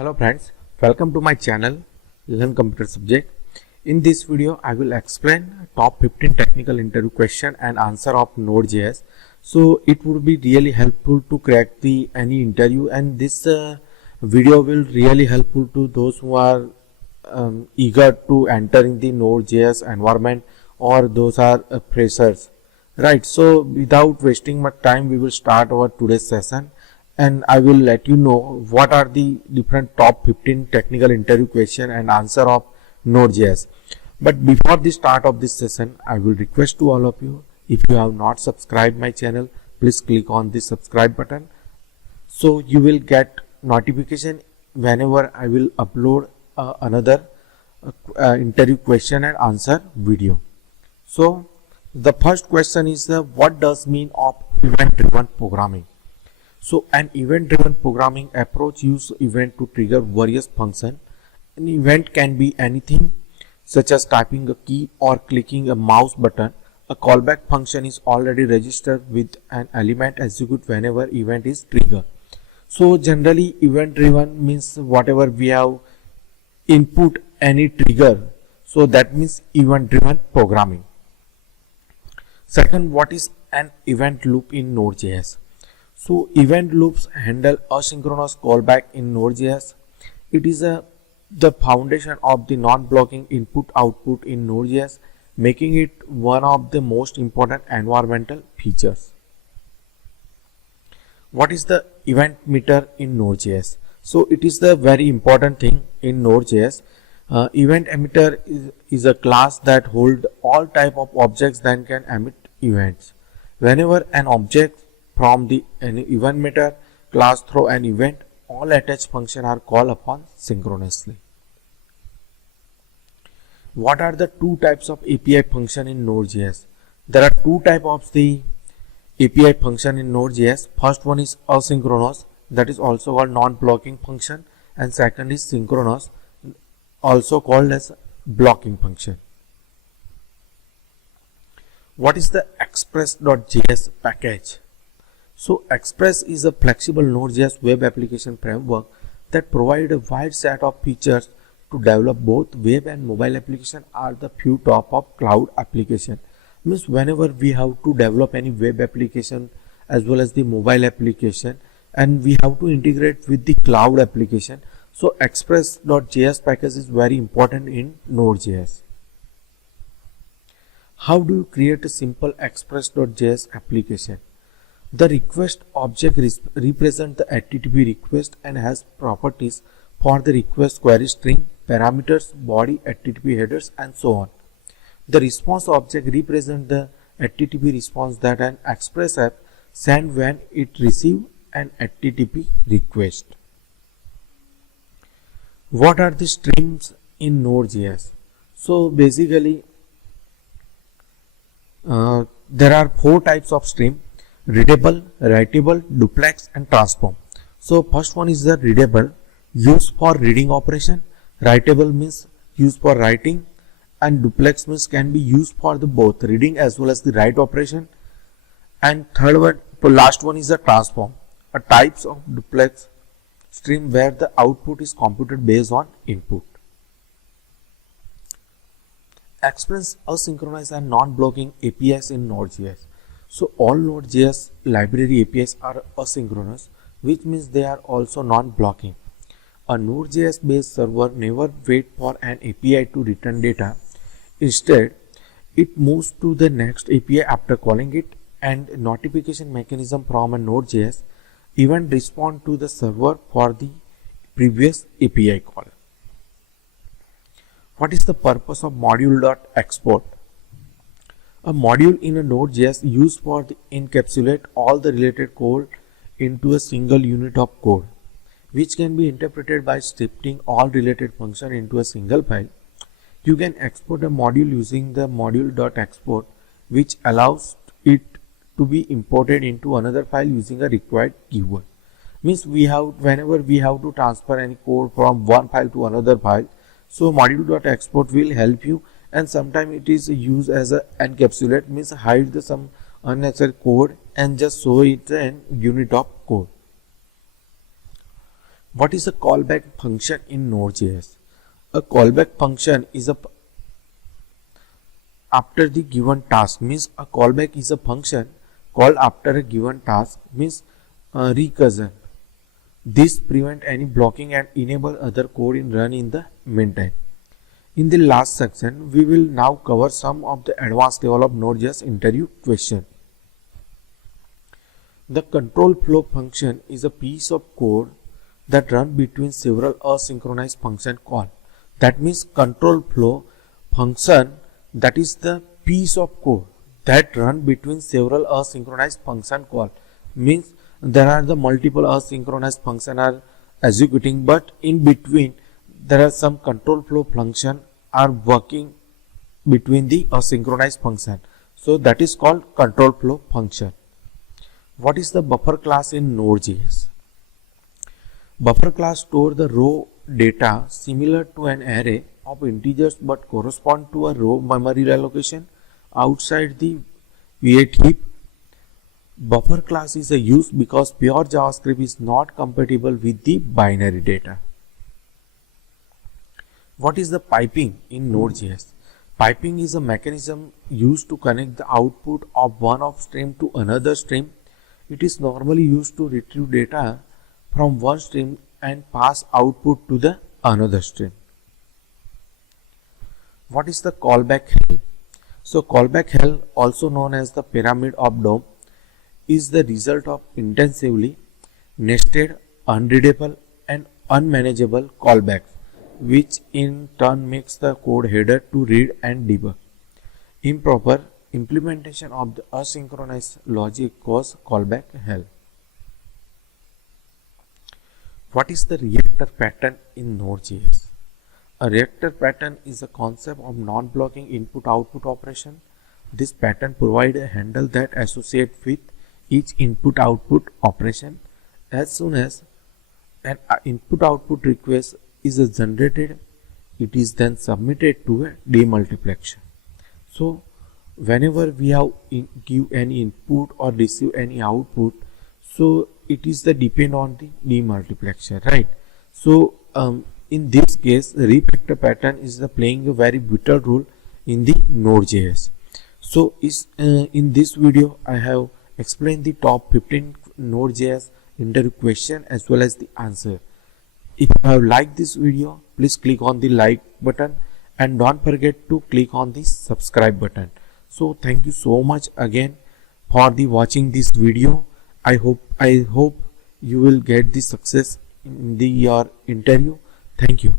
Hello friends, welcome to my channel Learn Computer Subject. In this video I will explain top 15 technical interview question and answer of Node.js. So it would be really helpful to crack any interview, and this video will really helpful to those who are eager to enter in the Node.js environment, or those are freshers. Right, so without wasting much time we will start our today's session, and I will let you know what are the different top 15 technical interview question and answer of Node.js. But before the start of this session, I will request to all of you, if you have not subscribed my channel, please click on the subscribe button, so you will get notification whenever I will upload another interview question and answer video. So the first question is what does mean of event driven programming? So an event driven programming approach uses event to trigger various functions. An event can be anything such as typing a key or clicking a mouse button. A callback function is already registered with an element execute whenever event is triggered. So generally event driven means whatever we have input any trigger, so that means event driven programming. Second, what is an event loop in Node.js? So event loops handle asynchronous callback in Node.js. It is the foundation of the non-blocking input-output in Node.js, making it one of the most important environmental features. What is the event meter in Node.js? So it is the very important thing in Node.js. Event emitter is a class that holds all type of objects that can emit events. Whenever an object from the event meter class throw an event, all attached functions are called upon synchronously. What are the two types of API function in Node.js? There are two types of the API function in Node.js. First one is asynchronous, that is also called non-blocking function, and second is synchronous, also called as blocking function. What is the express.js package? So Express is a flexible Node.js web application framework that provides a wide set of features to develop both web and mobile application are the few top of cloud application. Means whenever we have to develop any web application as well as the mobile application, and we have to integrate with the cloud application, so Express.js package is very important in Node.js. How do you create a simple Express.js application? The request object represents the HTTP request and has properties for the request query string, parameters, body, HTTP headers, and so on. The response object represents the HTTP response that an Express app sends when it receives an HTTP request. What are the streams in Node.js? So basically there are four types of stream: readable, writable, duplex, and transform. So first one is the readable, used for reading operation. Writable means used for writing, and duplex means can be used for the both reading as well as the write operation. And third one, last one is the transform, a types of duplex stream where the output is computed based on input. Express asynchronous and non-blocking APIs in Node.js. So all Node.js library APIs are asynchronous, which means they are also non-blocking. A Node.js based server never waits for an API to return data. Instead, it moves to the next API after calling it, and notification mechanism from a Node.js event respond to the server for the previous API call. What is the purpose of module.export? A module in a Node.js used for the encapsulate all the related code into a single unit of code, which can be interpreted by scripting all related functions into a single file. You can export a module using the module.export, which allows it to be imported into another file using a required keyword. Means whenever we have to transfer any code from one file to another file, so module.export will help you, and sometimes it is used as a encapsulate, means hide some unnecessary code and just show it an unit of code. What is a callback function in Node.js? A callback function is after the given task, means a callback is a function called after a given task, means recursion. This prevent any blocking and enable other code in run in the meantime. In the last section, we will now cover some of the advanced level of Node.js interview question. The control flow function is a piece of code that run between several asynchronous function call. That means control flow function, that is the piece of code that run between several asynchronous function call. Means there are the multiple asynchronous function are executing, but in between there are some control flow function are working between the asynchronous function. So that is called control flow function. What is the buffer class in Node.js? Buffer class store the raw data similar to an array of integers but correspond to a row memory allocation outside the V8 heap. Buffer class is a use because pure JavaScript is not compatible with the binary data. What is the piping in Node.js? Piping is a mechanism used to connect the output of one of stream to another stream. It is normally used to retrieve data from one stream and pass output to the another stream. What is the callback hell? So callback hell, also known as the pyramid of DOM, is the result of intensively nested, unreadable and unmanageable callbacks, which in turn makes the code header to read and debug. Improper implementation of the asynchronous logic cause callback hell. What is the reactor pattern in Node.js? A reactor pattern is a concept of non-blocking input-output operation. This pattern provides a handle that associates with each input-output operation. As soon as an input-output request is generated, it is then submitted to a demultiplication. So whenever we have give any input or receive any output, so it is the depend on the demultiplication, right? So in this case, the refactor pattern is the playing a very vital role in the Node.js. So in this video I have explained the top 15 Node.js interview question as well as the answer. If you have liked this video, please click on the like button and don't forget to click on the subscribe button. So thank you so much again for the watching this video. I hope you will get the success in your interview. Thank you.